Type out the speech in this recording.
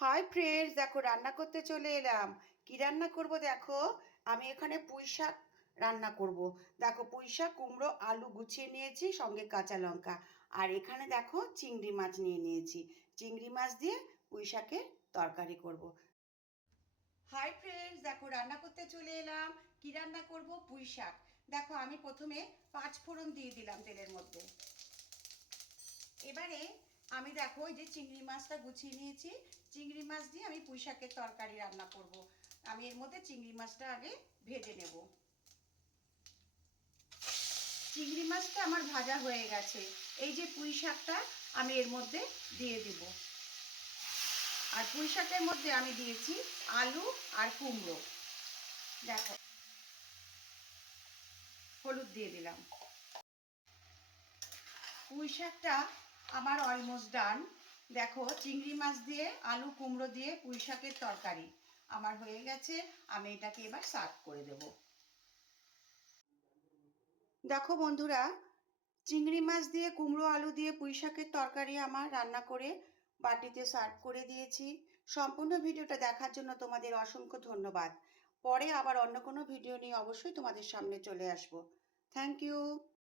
Hi friends, দেখো রান্না করতে চলে এলাম। কি রান্না করব দেখো। আমি এখানে পুঁই শাক রান্না করব। দেখো পুঁই শাক, কুমড়ো, আলু গুছিয়ে নিয়েছি, সঙ্গে কাঁচা লঙ্কা। আর এখানে দেখো চিংড়ি মাছ নিয়ে নিয়েছি। চিংড়ি মাছ দিয়ে পুঁই শাকের তরকারি করব। হাই ফ্রেন্ডস, দেখো রান্না করতে চলে এলাম। কি রান্না করব? পুঁই শাক। দেখো আমি প্রথমে 5 ফোড়ন দিয়ে দিলাম তেলের মধ্যে। এবারে আমি দেখো এই যে চিংড়ি মাছটা গুছিয়ে নিয়েছি, চিংড়ি মাছ দিয়ে আমি পুঁই শাকের তরকারি রান্না করব। আমি এর মধ্যে চিংড়ি মাছটা আগে ভেজে নেব। চিংড়ি মাছটা আমার ভাজা হয়ে গেছে। এই যে পুঁই শাকটা আমি এর মধ্যে দিয়ে দিব। আর পুঁই শাকের মধ্যে আমি দিয়েছি আলু আর কুমড়ো। দেখো হলুদ দিয়ে দিলাম। পুঁই শাকটা আমার অলমোস্ট ডান। দেখো চিংড়ি মাছ দিয়ে আলু কুমড়ো দিয়ে পুঁই শাকের তরকারি আমার হয়ে গেছে। আমি এটাকে এবার সার্ভ করে দেব। দেখো বন্ধুরা, চিংড়ি মাছ দিয়ে কুমড়ো আলু দিয়ে পুঁই শাকের তরকারি আমার রান্না করে বাটিতে সার্ভ করে দিয়েছি। সম্পূর্ণ ভিডিওটা দেখার জন্য তোমাদের অসংখ্য ধন্যবাদ। পরে আবার অন্য কোনো ভিডিও নিয়ে অবশ্যই তোমাদের সামনে চলে আসব। Thank you.